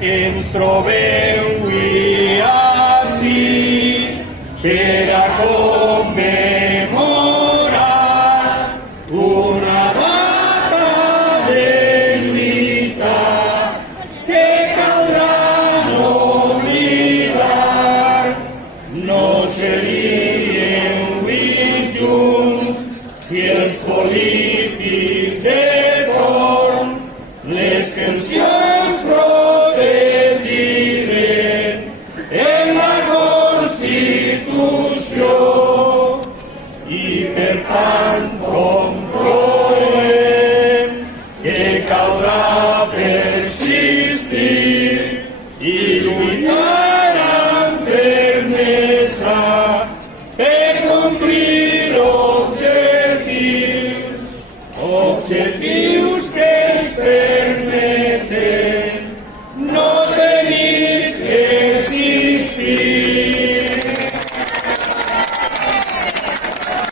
ens trobeu i ací per a commemorar una data de lluita que caldrà no oblidar. No seríem junts si els polítics de torn les pensions protegiren en la Constitució i per tant comprovem que caldrà persistir i lluitar amb fermesa per complir objectius que